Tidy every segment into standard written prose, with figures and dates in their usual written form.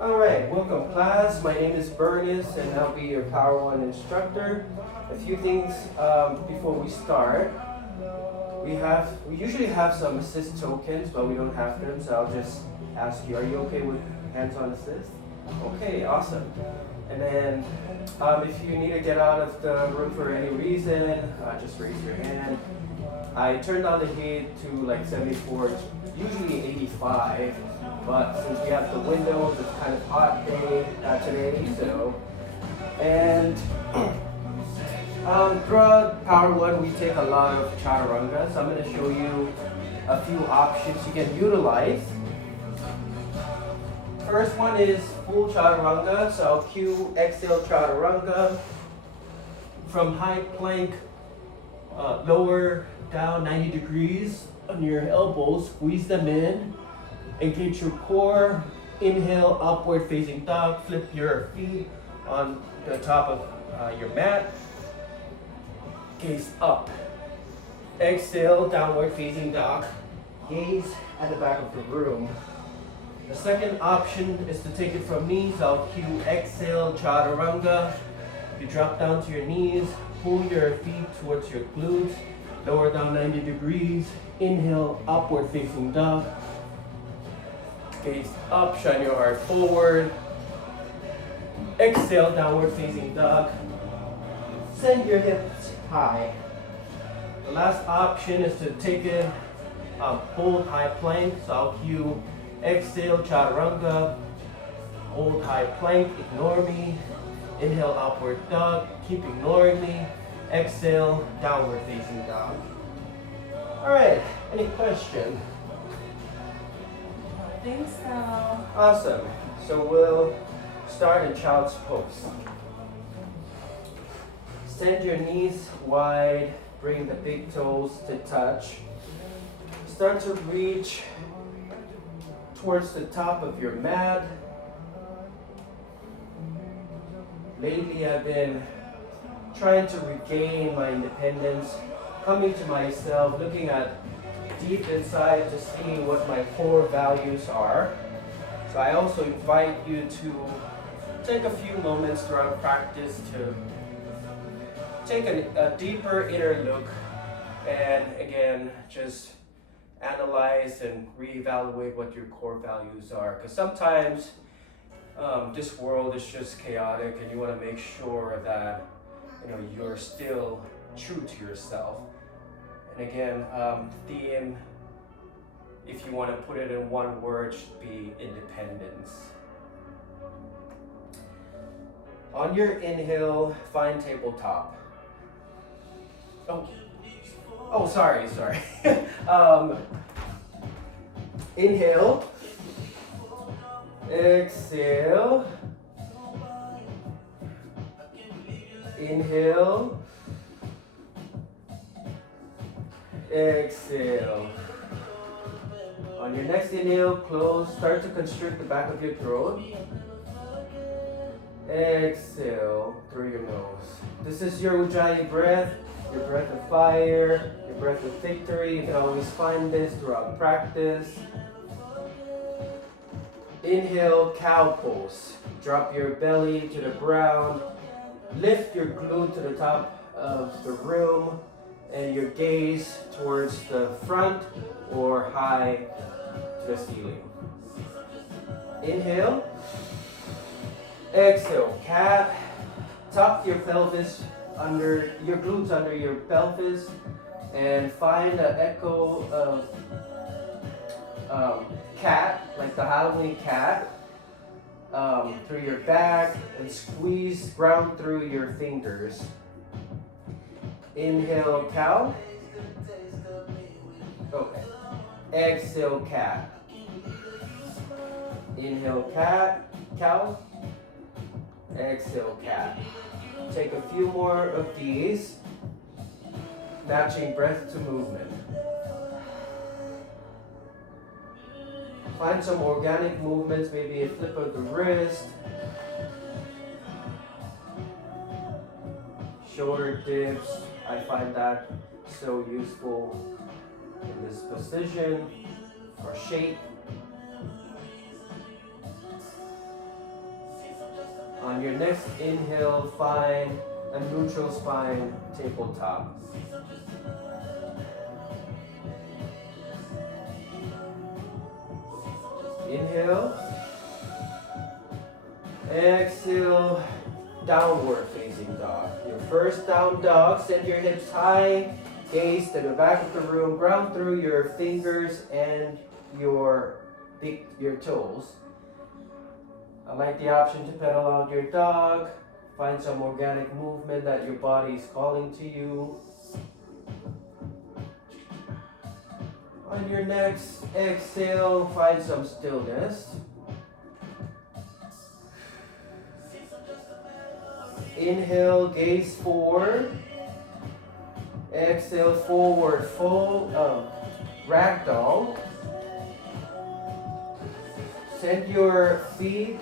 Alright, welcome class. My name is Bernice and I'll be your Power One instructor. A few things before we start. We usually have some assist tokens, but we don't have them, so I'll just ask you, are you okay with hands-on assist? Okay, awesome. And then if you need to get out of the room for any reason, just raise your hand. I turned down the heat to like 74, usually 85, but since we have the windows, it's kind of hot day today, so. And throughout Power One, we take a lot of chaturanga, so I'm going to show you a few options you can utilize. First one is full chaturanga, so I'll cue exhale chaturanga from high plank, lower down 90 degrees on your elbows, squeeze them in, engage your core, inhale upward facing dog, flip your feet on the top of your mat, gaze up, exhale downward facing dog, gaze at the back of the room. The second option is to take it from knees. I'll cue exhale chaturanga. You drop down to your knees, pull your feet towards your glutes, lower down 90 degrees, inhale upward facing dog, gaze up, shine your heart forward, exhale downward facing dog, send your hips high. The last option is to take it, hold high plank, so I'll cue exhale chaturanga, hold high plank, ignore me, inhale upward dog, keep ignoring me, exhale downward facing dog. All right, any question? I think so. Awesome. So we'll start in child's pose. Send your knees wide, bring the big toes to touch. Start to reach towards the top of your mat. Lately I've been trying to regain my independence, coming to myself, looking at deep inside to see what my core values are. So I also invite you to take a few moments throughout practice to take a deeper inner look and again just analyze and reevaluate what your core values are, because sometimes this world is just chaotic and you want to make sure that you're still true to yourself. And again, theme, if you want to put it in one word, should be independence. On your inhale, find tabletop. Sorry. Inhale, exhale, inhale, exhale. On your next inhale, close, start to constrict the back of your throat. Exhale through your nose. This is your Ujjayi breath, your breath of fire, your breath of victory. You can always find this throughout practice. Inhale, cow pose. Drop your belly to the ground. Lift your glute to the top of the room and your gaze towards the front or high to the ceiling. Inhale. Exhale, cat. Tuck your pelvis under your glutes under your pelvis and find an echo of cat, like the Halloween cat, through your back and squeeze ground through your fingers. Inhale, cow. Okay. Exhale, cat. Inhale, cat, cow. Exhale, cat. Take a few more of these, matching breath to movement. Find some organic movements, maybe a flip of the wrist, shoulder dips. I find that so useful in this position or shape. On your next inhale, find a neutral spine tabletop. Inhale. Exhale, downward facing dog. Your first down dog, send your hips high, gaze to the back of the room, ground through your fingers and your toes. I like the option to pedal out your dog. Find some organic movement that your body is calling to you. On your next exhale, find some stillness. Inhale, gaze forward. Exhale, forward fold, ragdoll. Send your feet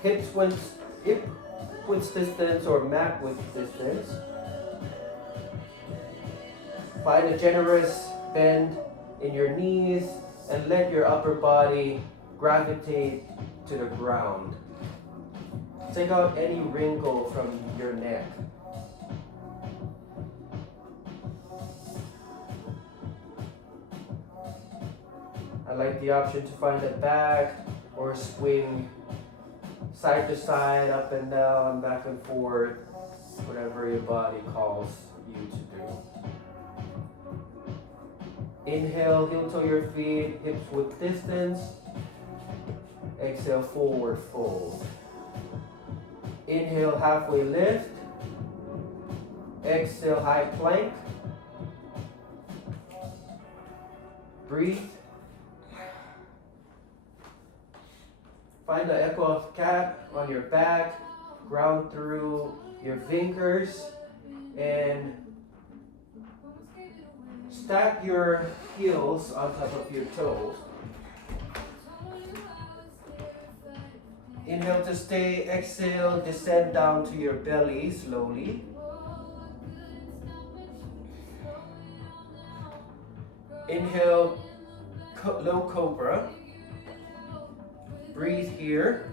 hip width distance or mat width distance. Find a generous bend in your knees and let your upper body gravitate to the ground. Take out any wrinkle from your neck. I like the option to find a back or swing side to side, up and down, back and forth, whatever your body calls you to do. Inhale, heel toe your feet, hips width distance. Exhale, forward fold. Inhale, halfway lift. Exhale, high plank. Breathe. Find the echo of cat on your back. Ground through your fingers and stack your heels on top of your toes. Inhale to stay, exhale, descend down to your belly slowly. Inhale, low cobra. Breathe here.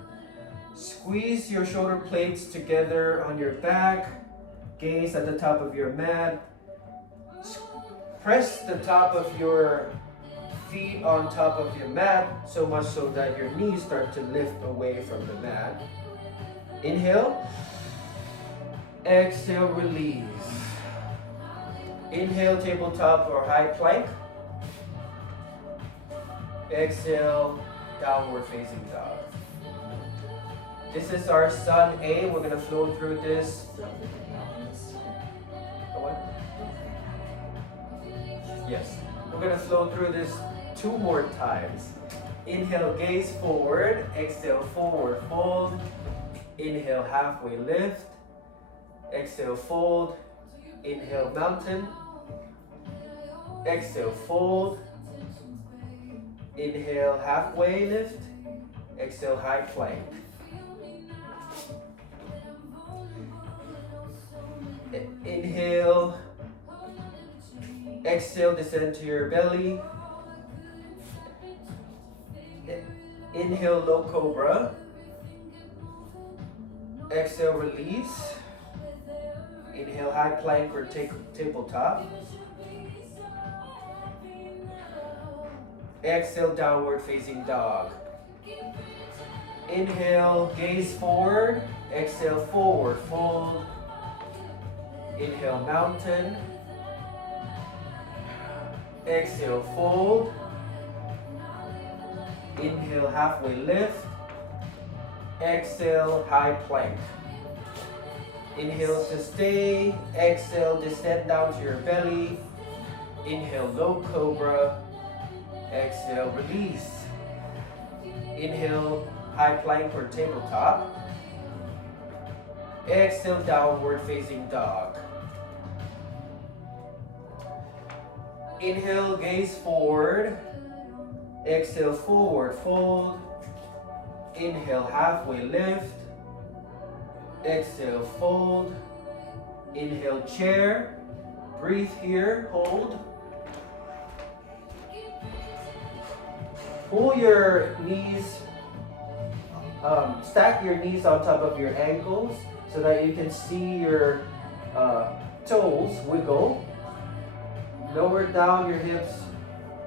Squeeze your shoulder blades together on your back. Gaze at the top of your mat. Press the top of your feet on top of your mat, so much so that your knees start to lift away from the mat. Inhale. Exhale, release. Inhale, tabletop or high plank. Exhale, downward facing dog. This is our Sun A. We're gonna flow through this. What? Yes. We're gonna flow through this 2 more times. Inhale, gaze forward. Exhale, forward fold. Inhale, halfway lift. Exhale, fold. Inhale, mountain. Exhale, fold. Inhale, halfway lift. Exhale, high plank. Inhale. Exhale, descend to your belly. Inhale, low cobra. Exhale, release. Inhale, high plank or tabletop. Exhale, downward facing dog. Inhale, gaze forward. Exhale, forward fold. Inhale, mountain. Exhale, fold. Inhale, halfway lift. Exhale, high plank. Inhale to stay. Exhale, descend down to your belly. Inhale, low cobra. Exhale, release. Inhale, high plank or tabletop. Exhale, downward facing dog. Inhale, gaze forward. Exhale, forward fold. Inhale, halfway lift. Exhale, fold. Inhale, chair. Breathe here, hold. Pull your knees stack your knees on top of your ankles so that you can see your toes wiggle. Lower down your hips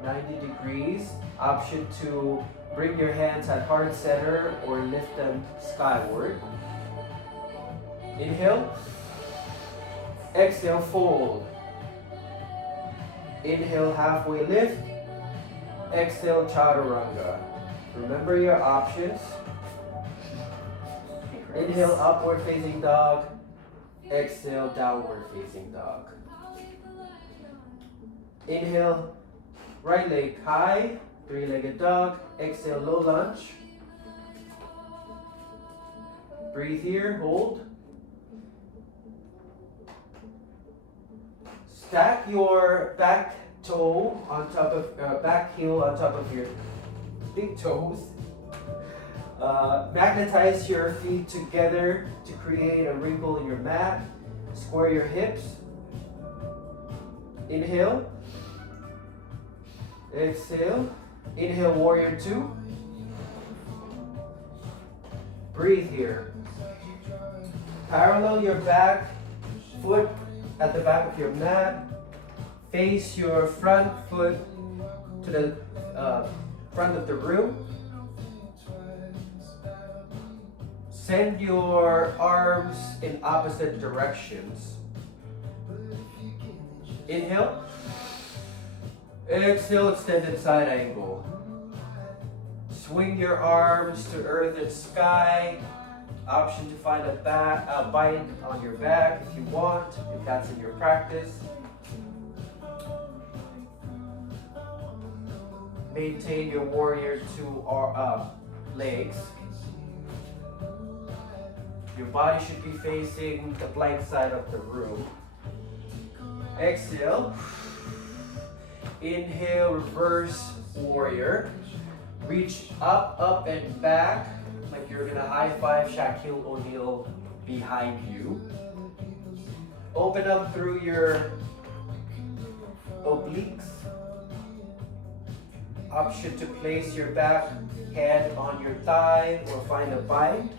90 degrees. Option to bring your hands at heart center or lift them skyward. Inhale. Exhale, fold. Inhale, halfway lift. Exhale, chaturanga. Remember your options. Inhale, upward facing dog. Exhale, downward facing dog. Inhale, right leg high, three-legged dog. Exhale, low lunge. Breathe here, hold. Stack your back toe on top of, back heel on top of your big toes. Magnetize your feet together to create a wrinkle in your mat. Square your hips. Inhale. Exhale. Inhale, warrior two. Breathe here. Parallel your back foot at the back of your mat. Face your front foot to the front of the room. Send your arms in opposite directions. Inhale. Exhale, extended side angle. Swing your arms to earth and sky. Option to find a bind on your back if you want, if that's in your practice. Maintain your warrior two legs. Your body should be facing the blank side of the room. Exhale. Inhale, reverse warrior. Reach up, up, and back like you're gonna high five Shaquille O'Neal behind you. Open up through your obliques. Option to place your back hand on your thigh or find a bind.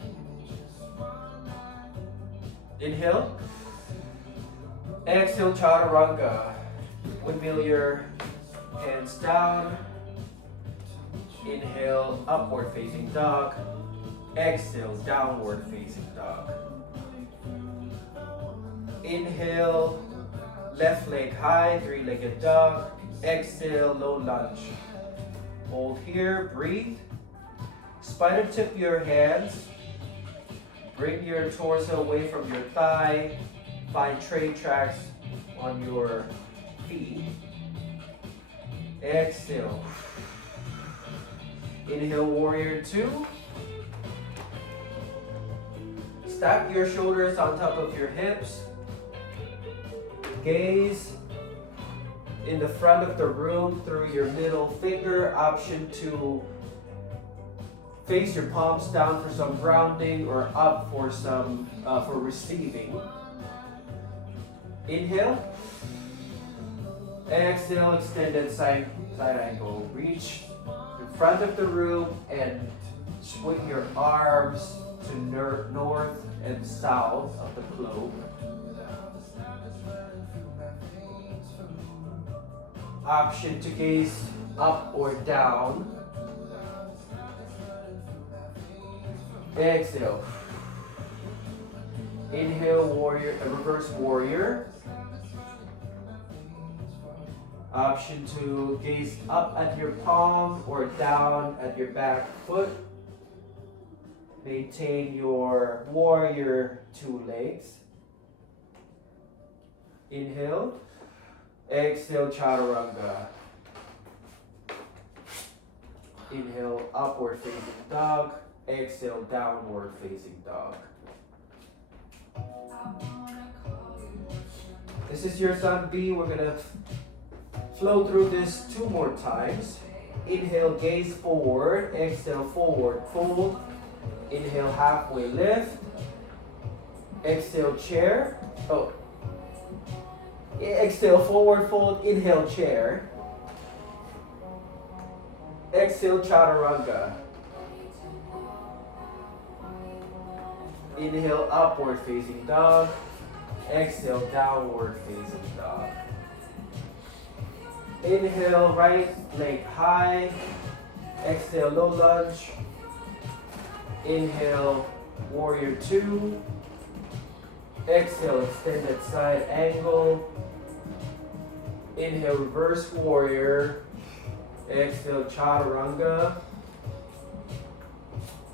Inhale. Exhale, chaturanga. Windmill your hands down. Inhale, upward facing dog. Exhale, downward facing dog. Inhale, left leg high, three-legged dog. Exhale, low lunge. Hold here, breathe. Spider tip your hands. Bring your torso away from your thigh. Find train tracks on your feet. Exhale. Inhale, warrior two. Stack your shoulders on top of your hips. Gaze in the front of the room through your middle finger. Option to face your palms down for some grounding or up for some for receiving. Inhale. Exhale, extended side angle. Reach in front of the room and swing your arms to north and south of the globe. Option to gaze up or down. Exhale. Inhale, warrior, reverse warrior. Option to gaze up at your palm or down at your back foot. Maintain your warrior two legs. Inhale. Exhale, chaturanga. Inhale, upward facing dog. Exhale, downward facing dog. This is your son B. We're gonna flow through this 2 more times. Inhale, gaze forward. Exhale, forward fold. Inhale, halfway lift. Exhale, chair. Oh. Exhale, forward fold. Inhale, chair. Exhale, chaturanga. Inhale, upward facing dog. Exhale, downward facing dog. Inhale, right leg high. Exhale, low lunge. Inhale, warrior two. Exhale, extended side angle. Inhale, reverse warrior. Exhale, chaturanga.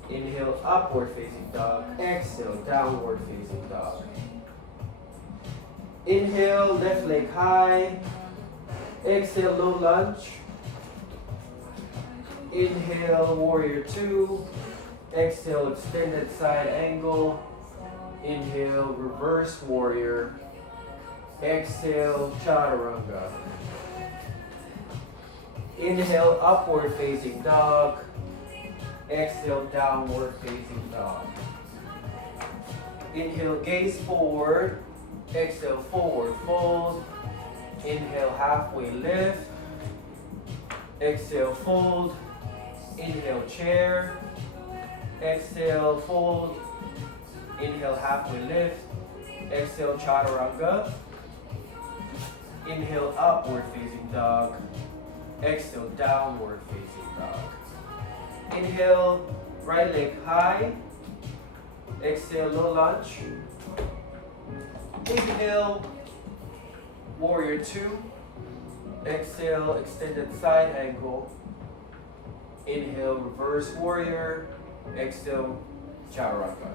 Inhale, upward facing dog. Exhale, downward facing dog. Inhale, left leg high. Exhale, low lunge. Inhale, warrior two. Exhale, extended side angle. Inhale, reverse warrior. Exhale, chaturanga. Inhale, upward facing dog. Exhale, downward facing dog. Inhale, gaze forward. Exhale, forward fold. Inhale, halfway lift. Exhale, fold. Inhale, chair. Exhale, fold. Inhale, halfway lift. Exhale, chaturanga. Inhale, upward facing dog. Exhale, downward facing dog. Inhale, right leg high. Exhale, low lunge. Inhale, warrior two. Exhale, extended side angle. Inhale, reverse warrior. Exhale, chaturanga.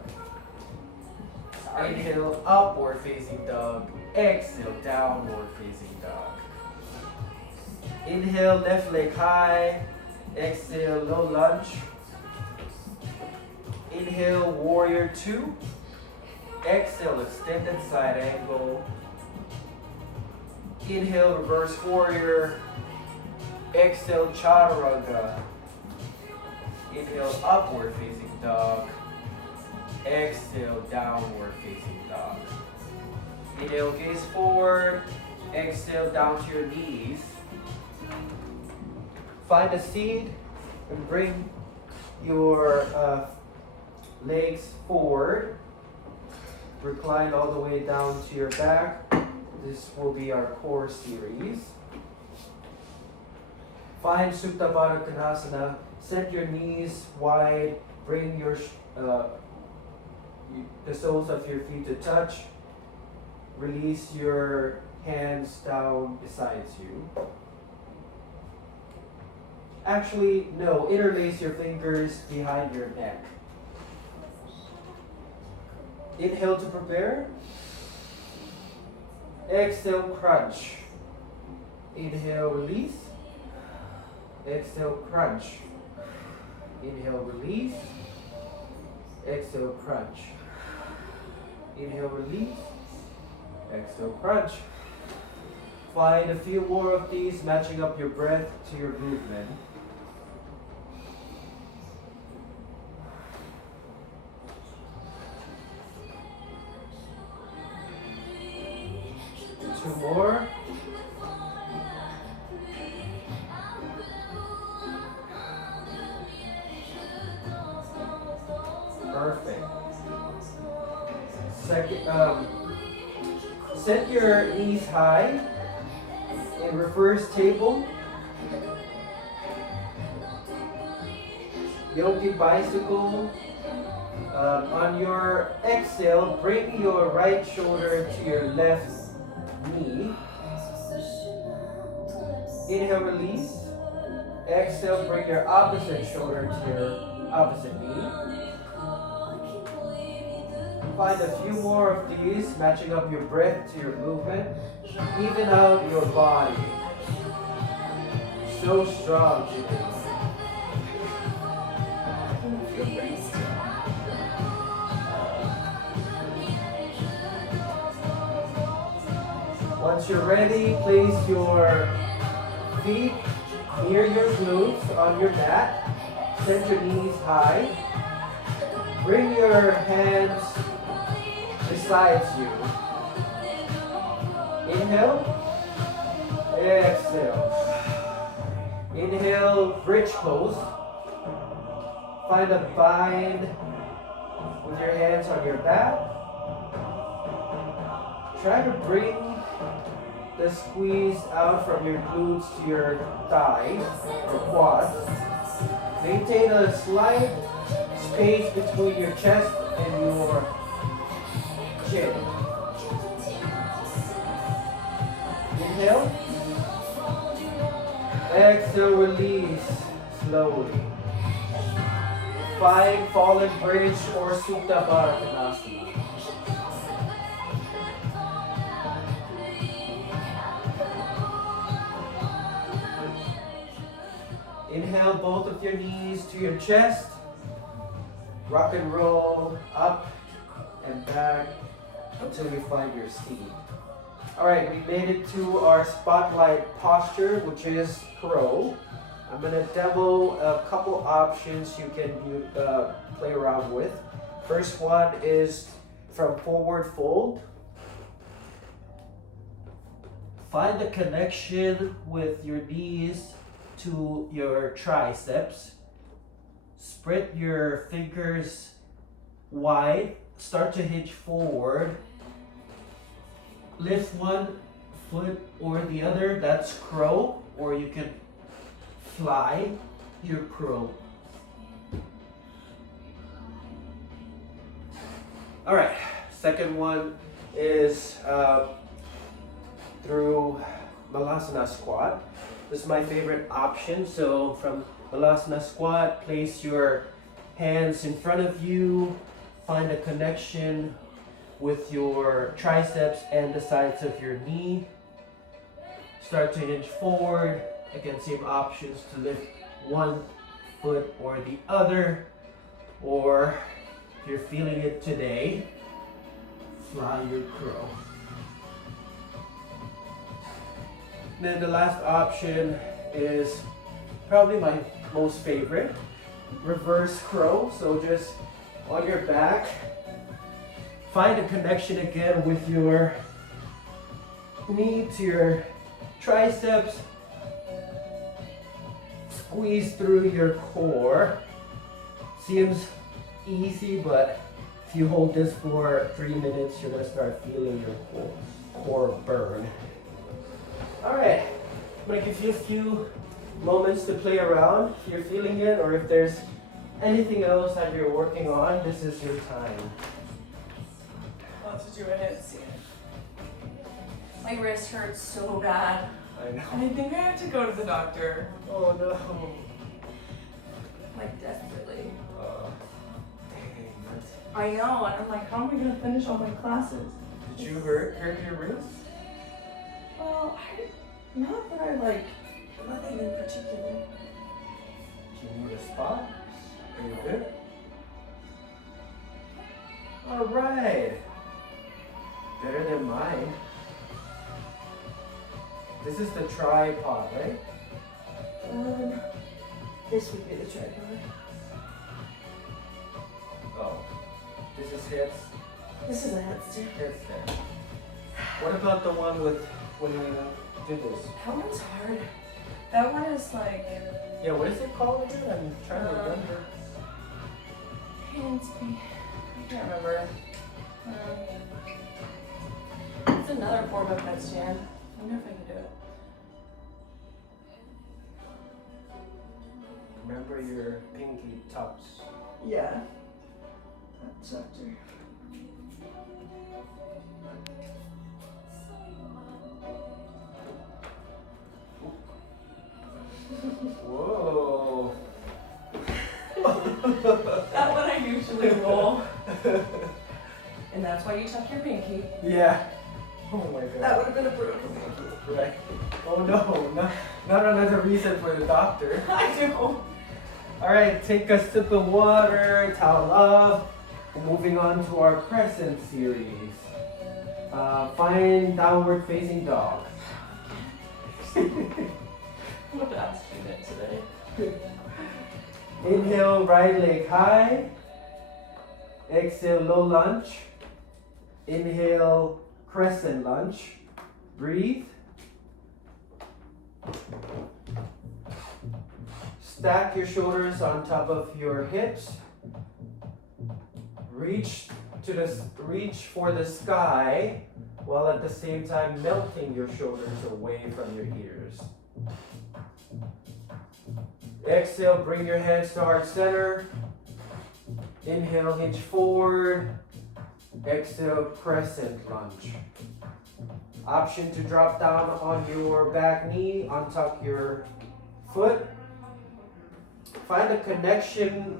Inhale, upward facing dog. Exhale, downward facing dog. Inhale, left leg high. Exhale, low lunge. Inhale, warrior two. Exhale, extended side angle. Inhale, reverse warrior. Exhale, chaturanga. Inhale, upward facing dog. Exhale, downward facing dog. Inhale, gaze forward. Exhale, down to your knees. Find a seat and bring your legs forward. Recline all the way down to your back. This will be our core series. Find Supta Baddha Konasana. Set your knees wide. Bring your the soles of your feet to touch. Release your hands down beside you. Actually, no, interlace your fingers behind your neck. Inhale to prepare. Exhale, crunch. Inhale, release. Exhale, crunch. Inhale, release. Exhale, crunch. Inhale, release. Exhale, crunch. Find a few more of these, matching up your breath to your movement. Two more. Perfect. Second, set your knees high in reverse table. Yogi bicycle. On your exhale, bring your right shoulder to your left knee. Inhale, release. Exhale, bring your opposite shoulder to your opposite knee. Find a few more of these, matching up your breath to your movement. Even out your body. So strong today. Once you're ready, place your feet near your glutes on your mat. Set your knees high. Bring your hands beside you. Inhale. Exhale. Inhale, bridge pose. Find a bind with your hands on your back. Try to bring the squeeze out from your glutes to your thighs or quads. Maintain a slight space between your chest and your chin. Inhale. Exhale, release slowly. Find fallen bridge or Supta Baddha Konasana. Inhale both of your knees to your chest. Rock and roll up and back until you find your seat. Alright, we made it to our spotlight posture, which is crow. I'm going to demo a couple options you can play around with. First one is from forward fold. Find the connection with your knees to your triceps. Spread your fingers wide. Start to hinge forward. Lift one foot or the other. That's crow. Or you can fly your crow. Alright, second one is through Malasana squat. This is my favorite option. So from Malasana squat, place your hands in front of you. Find a connection with your triceps and the sides of your knee. Start to hinge forward. Again, same options to lift one foot or the other. Or if you're feeling it today, fly your crow. Then the last option is probably my most favorite, reverse crow. So just on your back, find a connection again with your knee to your triceps. Squeeze through your core. Seems easy, but if you hold this for 3 minutes, you're gonna start feeling your core burn. All right, I'm gonna give you a few moments to play around. If you're feeling it, or if there's anything else that you're working on, this is your time. I'll have to do a head scan. My wrist hurts so bad. I know. I think I have to go to the doctor. Oh no. Like desperately. Dang, that's... I know, and I'm like, how am I gonna finish all my classes? Did you hurt your wrist? Well, not that I like, nothing in particular. Do you need a spot? Are you good? All right. Better than mine. This is the tripod, right? This would be the tripod. Oh. This is hips. This is a headstand. Headstand. What about the one with when you did this? That one's hard. That one is like... Yeah, what is it called again? I'm trying to remember. I can't remember. It's another form of headstand. I wonder if I can do it. Remember your pinky tops. Yeah. That's after. Whoa. That one I usually roll. And that's why you tuck your pinky. Yeah. Oh my god. That would have been a brutal pinky. Right. Oh no, not another reason for the doctor. I do. Alright, take a sip of water, towel up. Moving on to our crescent series. Find downward facing dog. I'm a bad student today. Inhale, right leg high. Exhale, low lunge. Inhale, crescent lunge. Breathe. Stack your shoulders on top of your hips. Reach for the sky while at the same time melting your shoulders away from your ears. Exhale, bring your hands to heart center. Inhale, hinge forward. Exhale, crescent lunge. Option to drop down on your back knee, untuck your foot. Find a connection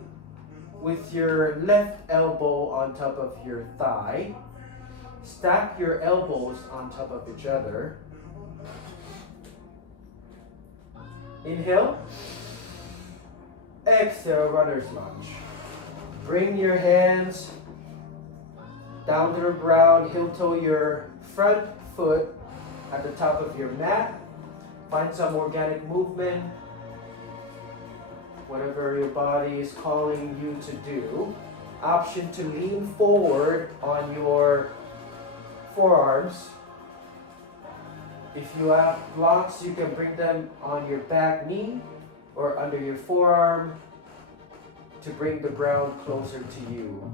with your left elbow on top of your thigh. Stack your elbows on top of each other. Inhale. Exhale, runner's lunge. Bring your hands down to the ground, heel toe your front foot at the top of your mat. Find some organic movement, whatever your body is calling you to do. Option to lean forward on your forearms. If you have blocks, you can bring them on your back knee or under your forearm to bring the ground closer to you.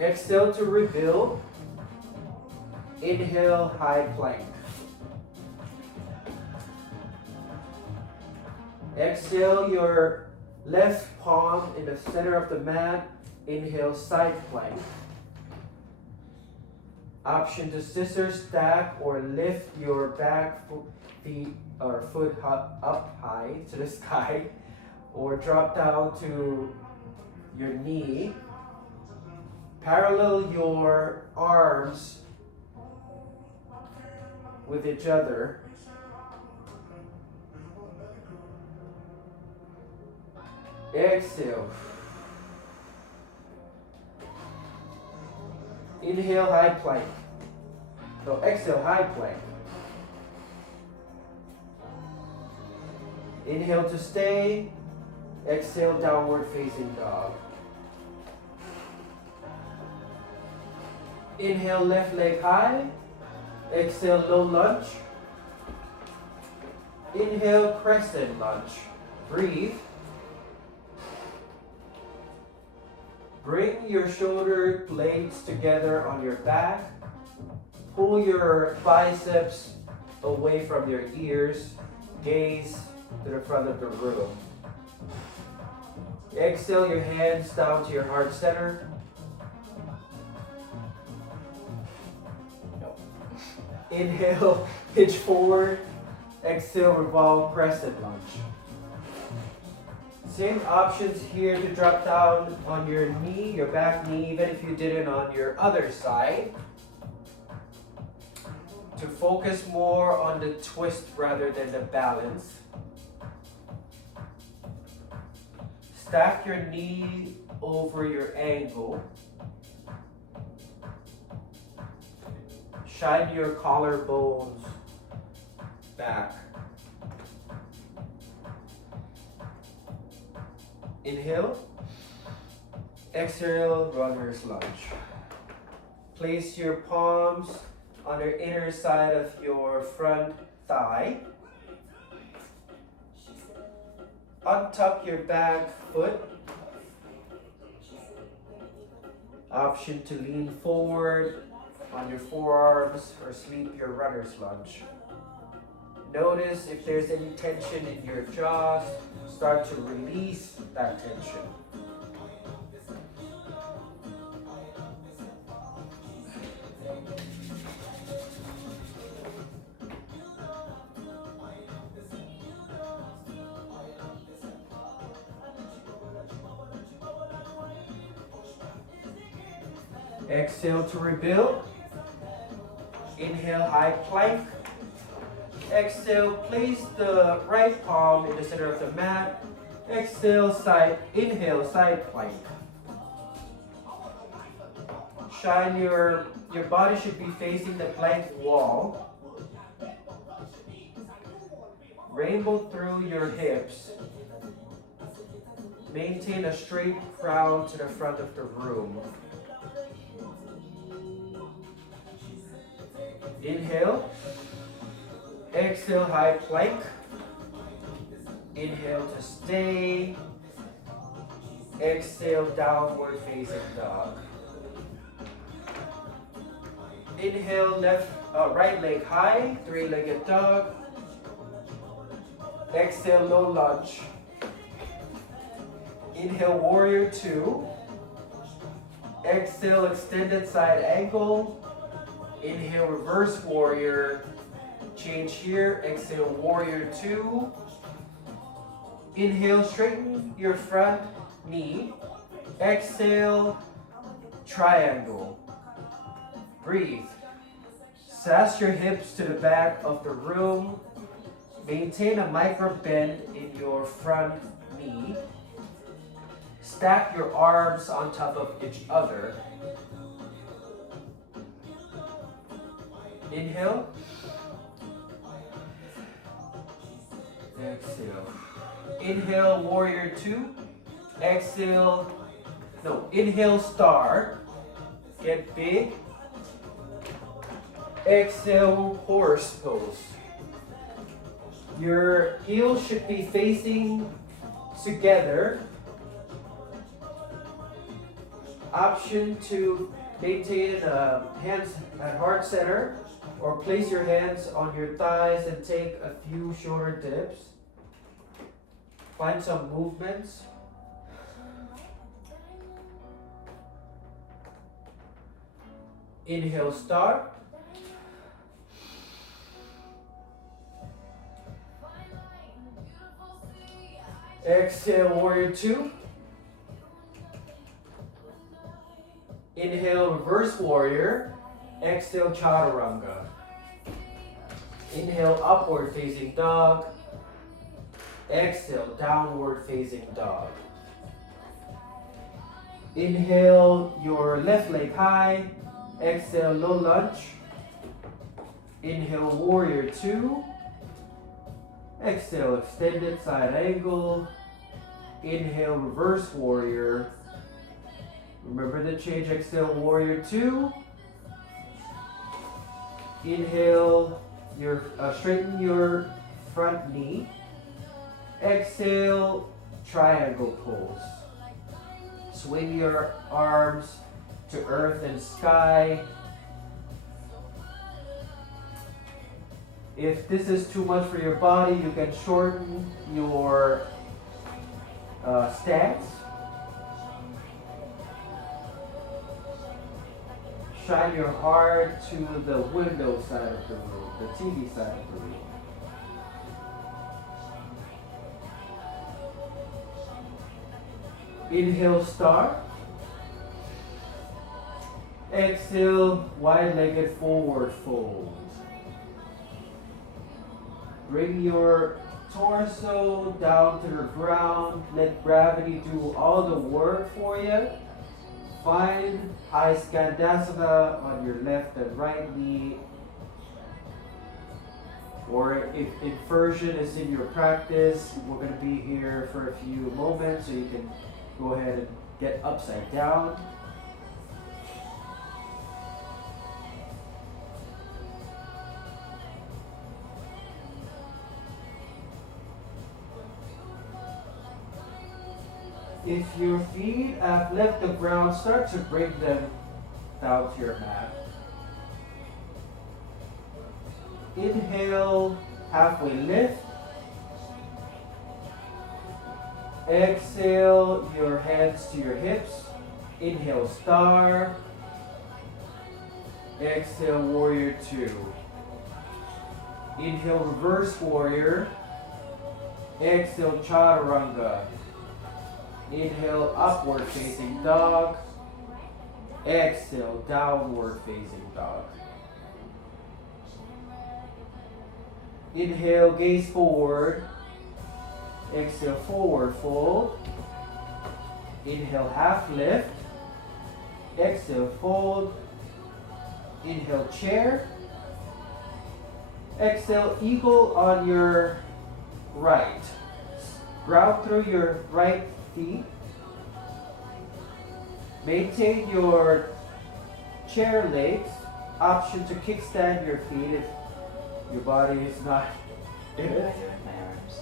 Exhale to rebuild. Inhale, high plank. Exhale your left palm in the center of the mat. Inhale, side plank. Option to scissor stack or lift your back foot up high to the sky, or drop down to your knee. Parallel your arms with each other. Exhale. Inhale, high plank. So exhale, high plank. Inhale to stay. Exhale, downward facing dog. Inhale, left leg high. Exhale, low lunge. Inhale, crescent lunge. Breathe. Bring your shoulder blades together on your back. Pull your biceps away from your ears. Gaze to the front of the room. Exhale your hands down to your heart center. Inhale, pitch forward. Exhale, revolve, crescent lunge. Same options here to drop down on your knee, your back knee, even if you did it on your other side. To focus more on the twist rather than the balance. Stack your knee over your ankle. Shine your collarbones back. Inhale. Exhale, runner's lunge. Place your palms on the inner side of your front thigh. Untuck your back foot. Option to lean forward on your forearms or sleep your runner's lunge. Notice if there's any tension in your jaws, start to release that tension. Exhale to rebuild. Inhale, high plank. Exhale, place the right palm in the center of the mat. Exhale, inhale, side plank. Shine your body should be facing the plank wall. Rainbow through your hips. Maintain a straight crown to the front of the room. Inhale. Exhale, high plank. Inhale to stay. Exhale, downward facing dog. Inhale, right leg high, three-legged dog. Exhale, low lunge. Inhale, warrior two. Exhale, extended side angle. Inhale, reverse warrior. Change here. Exhale, warrior two. Inhale, straighten your front knee. Exhale, triangle. Breathe. Sass your hips to the back of the room. Maintain a micro bend in your front knee. Stack your arms on top of each other. Inhale. Exhale. Inhale, warrior two. Exhale. No, inhale, star. Get big. Exhale, horse pose. Your heels should be facing together. Option to maintain hands at heart center, or place your hands on your thighs and take a few shoulder dips. Find some movements. Inhale, star. Exhale, warrior two. Inhale, reverse warrior. Exhale, chaturanga. Inhale, upward facing dog. Exhale, downward facing dog. Inhale, your left leg high. Exhale, low lunge. Inhale, warrior two. Exhale, extended side angle. Inhale, reverse warrior. Remember the change. Exhale, warrior two. Inhale, straighten your front knee. Exhale, triangle pose. Swing your arms to earth and sky. If this is too much for your body, you can shorten your stance. Shine your heart to the window side of the room, the TV side of the room. Inhale, star. Exhale, wide-legged forward fold. Bring your torso down to the ground. Let gravity do all the work for you. Find high Skandasana on your left and right knee. Or if inversion is in your practice, we're going to be here for a few moments so you can go ahead and get upside down. If your feet have left the ground, start to bring them down to your mat. Inhale, halfway lift. Exhale, your hands to your hips. Inhale, star. Exhale, warrior two. Inhale, reverse warrior. Exhale, chaturanga. Inhale, upward facing dog. Exhale, downward facing dog. Inhale, gaze forward. Exhale, forward fold. Inhale, half lift. Exhale, fold. Inhale, chair. Exhale, eagle on your right. Ground through your right feet. Maintain your chair legs. Option to kickstand your feet if your body is not in What do I it. do with my arms?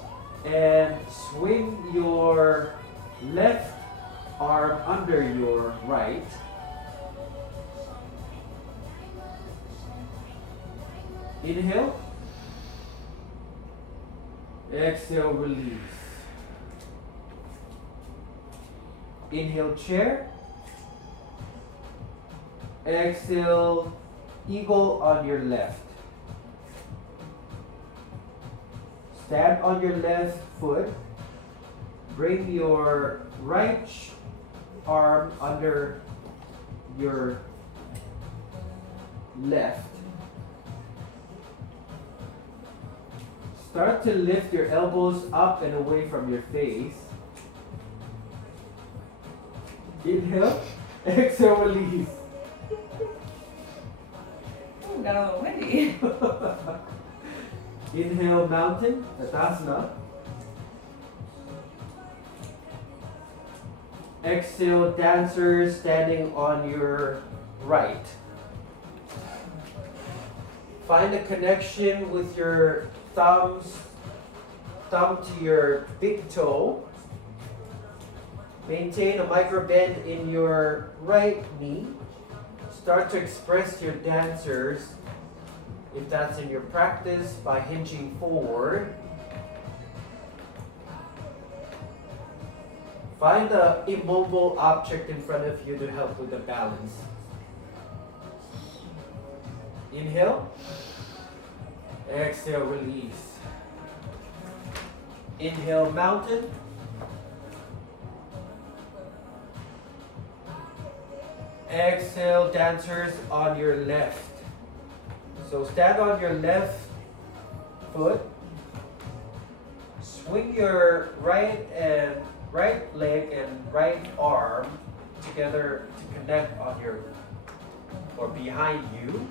And swing your left arm under your right. Inhale. Exhale, release. Inhale, chair. Exhale, eagle on your left. Stand on your left foot. Bring your right arm under your left. Start to lift your elbows up and away from your face. Inhale, exhale, release. Ooh, got a little windy. Inhale, mountain, Tadasana. Exhale, dancer, standing on your right. Find a connection with your thumb to your big toe. Maintain a micro bend in your right knee. Start to express your dancers, if that's in your practice, by hinging forward. Find an immobile object in front of you to help with the balance. Inhale. Exhale, release. Inhale, mountain. Exhale, dancers on your left. So stand on your left foot. Swing your right leg and right arm together to connect on your or behind you.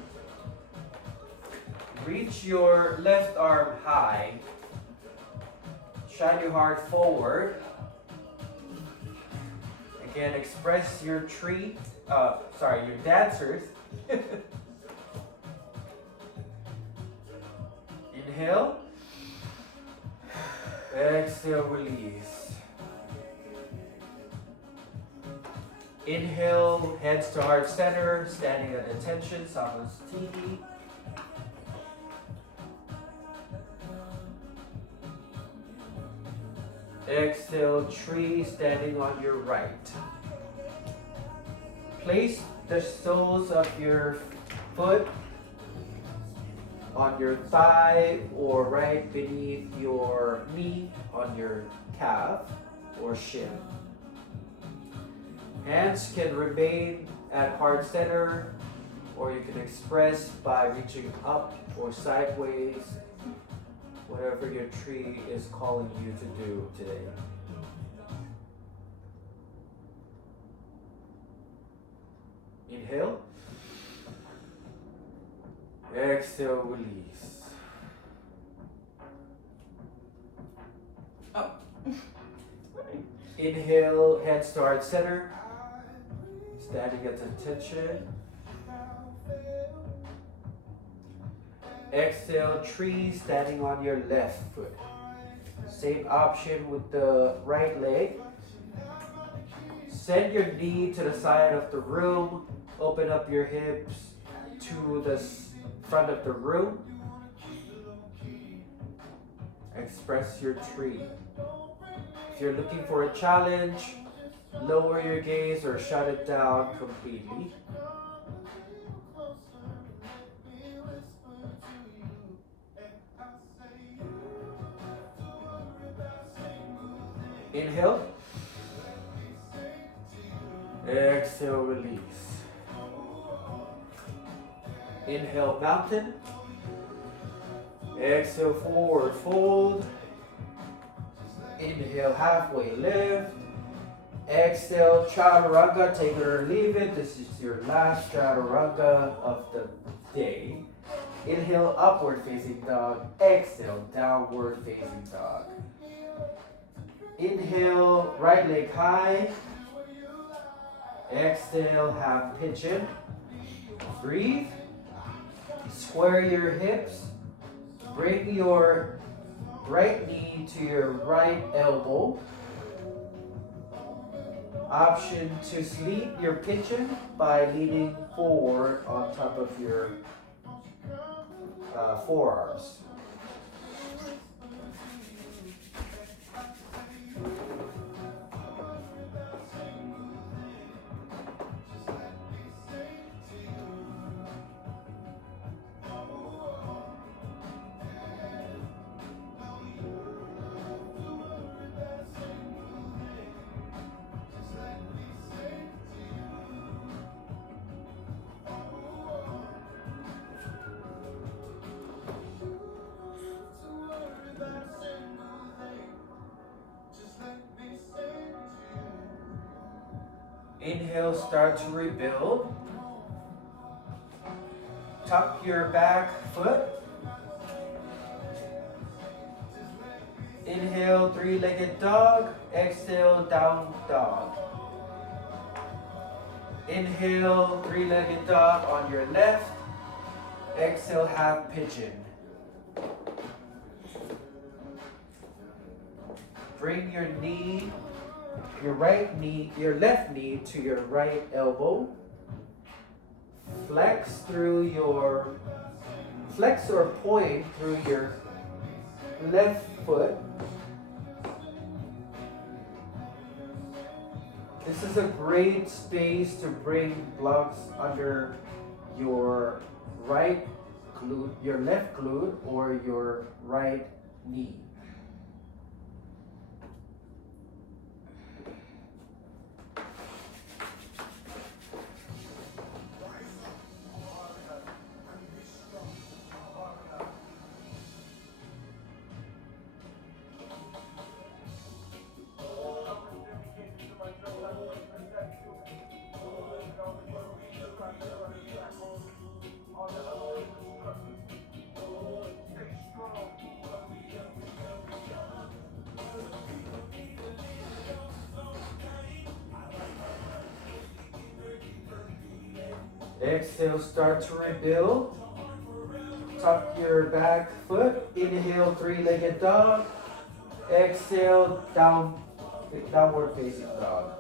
Reach your left arm high. Shine your heart forward. Again, express your your dancers. Inhale. Exhale, release. Inhale, hands to heart center, standing at attention, Samastiti. Exhale, tree, standing on your right. Place the soles of your foot on your thigh or right beneath your knee on your calf or shin. Hands can remain at heart center, or you can express by reaching up or sideways, whatever your tree is calling you to do today. Inhale. Exhale, release. Oh. Inhale, hands to heart center, standing at attention. Exhale, tree, standing on your left foot. Same option with the right leg. Send your knee to the side of the room. Open up your hips to the front of the room. Express your tree. If you're looking for a challenge, lower your gaze or shut it down completely. Inhale. Exhale, release. Inhale, mountain. Exhale, forward fold. Inhale, halfway lift. Exhale, chaturanga, take it or leave it. This is your last chaturanga of the day. Inhale, upward facing dog. Exhale, downward facing dog. Inhale, right leg high. Exhale, half pigeon. Breathe. Square your hips. Bring your right knee to your right elbow. Option to sleep your pigeon by leaning forward on top of your forearms. Inhale, start to rebuild. Tuck your back foot. Inhale, three-legged dog. Exhale, down dog. Inhale, three-legged dog on your left. Exhale, half pigeon. Bring your knee, your left knee to your right elbow. Flex or point through your left foot. This is a great space to bring blocks under your right glute, your left glute, or your right knee. Exhale, start to rebuild. Tuck your back foot. Inhale, three-legged dog. Exhale, downward facing dog.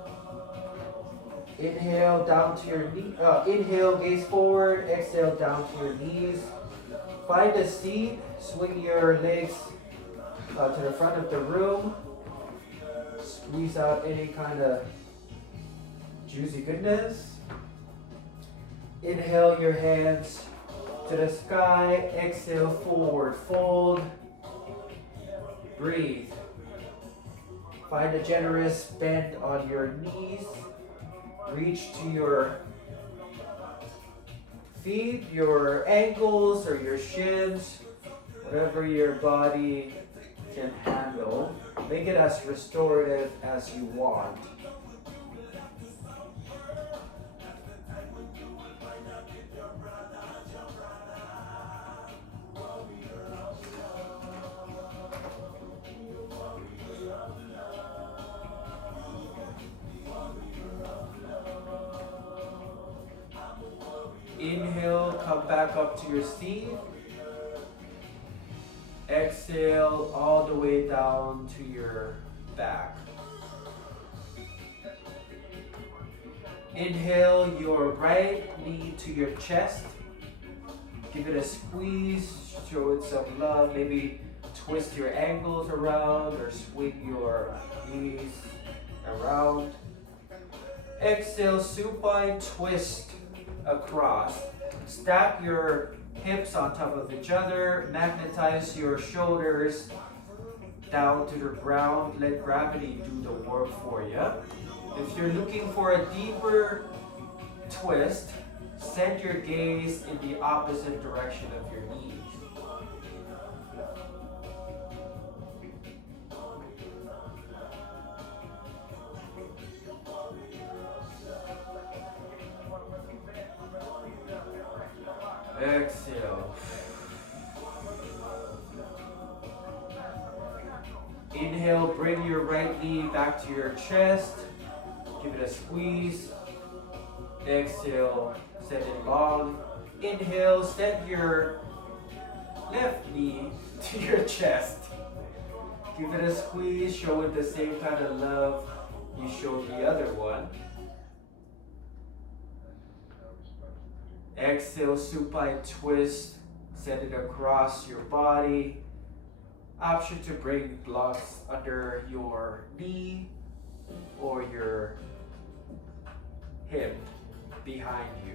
Inhale, down to your knee. Inhale, gaze forward. Exhale, down to your knees. Find a seat. Swing your legs to the front of the room. Squeeze out any kind of juicy goodness. Inhale your hands to the sky. Exhale, forward fold. Breathe. Find a generous bend on your knees. Reach to your feet, your ankles, or your shins. Whatever your body can handle. Make it as restorative as you want. Inhale, come back up to your seat. Exhale all the way down to your back. Inhale your right knee to your chest. Give it a squeeze, show it some love. Maybe twist your ankles around or swing your knees around. Exhale, supine twist across. Stack your hips on top of each other. Magnetize your shoulders down to the ground. Let gravity do the work for you. If you're looking for a deeper twist, send your gaze in the opposite direction of your knees. Exhale. Inhale, bring your right knee back to your chest. Give it a squeeze. Exhale, set it long. Inhale, set your left knee to your chest. Give it a squeeze, show it the same kind of love you showed the other one. Exhale, supine twist, set it across your body. Option to bring blocks under your knee or your hip behind you.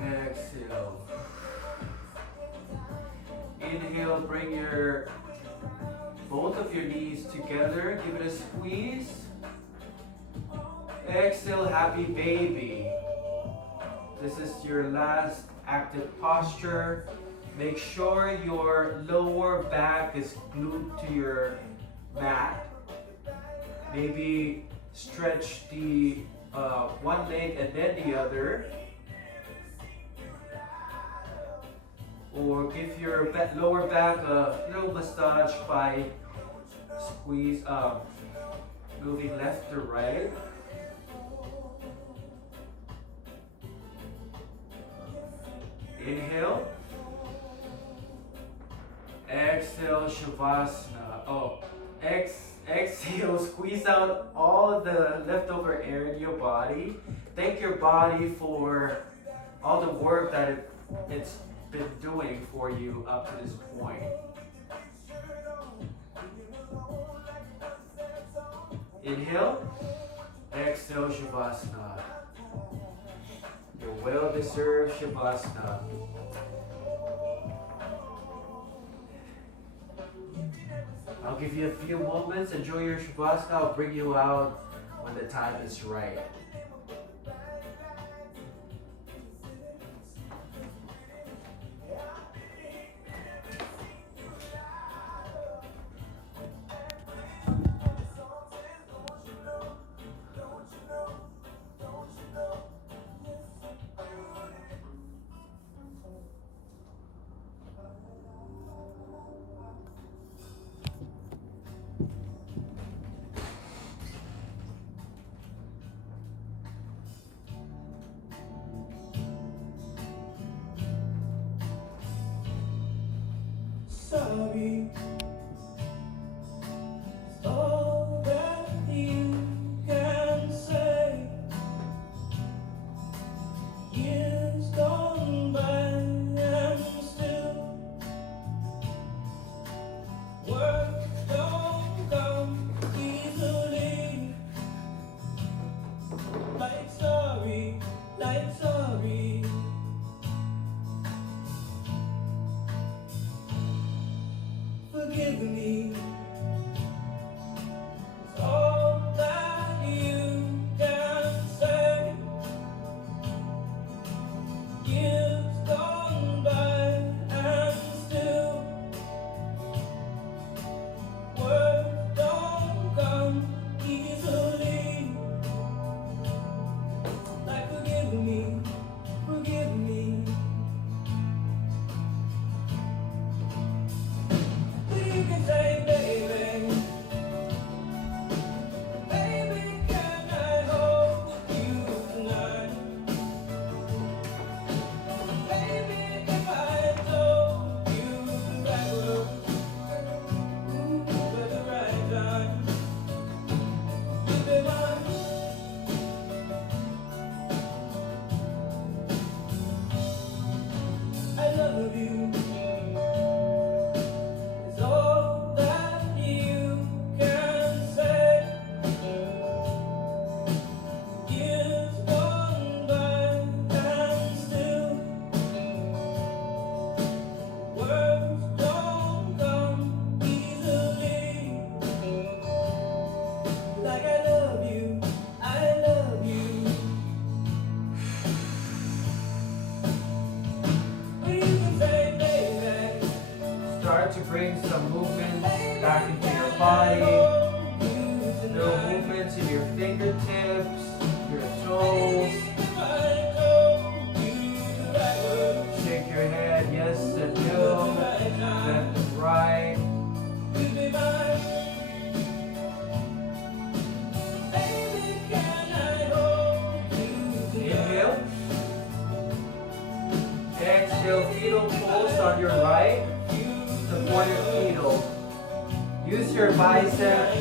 Exhale. Inhale, bring your both of your knees together. Give it a squeeze. Exhale, happy baby. This is your last active posture. Make sure your lower back is glued to your mat. Maybe stretch the one leg and then the other. Or give your lower back a little massage by squeeze, moving left to right. Inhale. Exhale, Shavasana. Exhale, squeeze out all the leftover air in your body. Thank your body for all the work that it's been doing for you up to this point. Inhale. Exhale, Shavasana. Your well-deserved Shavasana. I'll give you a few moments. Enjoy your Shavasana. I'll bring you out when the time is right. Sorry, all that you can say. Years gone by and still words don't come easily. Like sorry, like sorry. Forgive bicep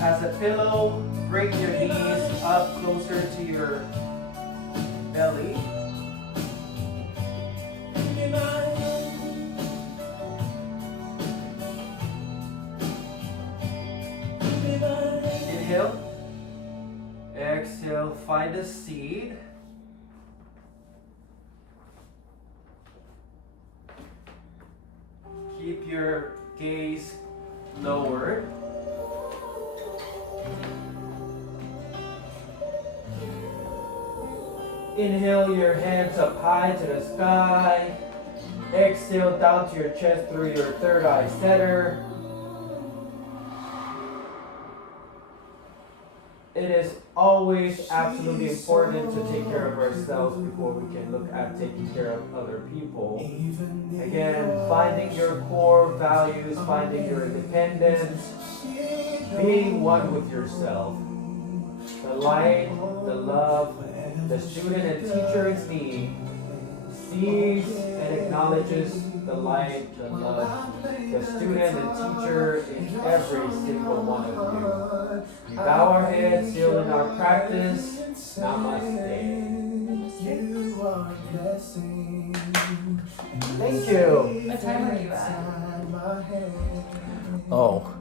as a pillow. Bring your knees up closer to your belly. Inhale. Exhale, find a seat. Keep your gaze lowered. Inhale your hands up high to the sky. Exhale down to your chest through your third eye center. It is always absolutely important to take care of ourselves before we can look at taking care of other people. Again, finding your core values, finding your independence, being one with yourself. The light, the love, the student and teacher in me sees and acknowledges the light, the love, the student and teacher in every single one of you. Bow our heads, still in our practice. Namaste. Thank you. What time are you at? Oh,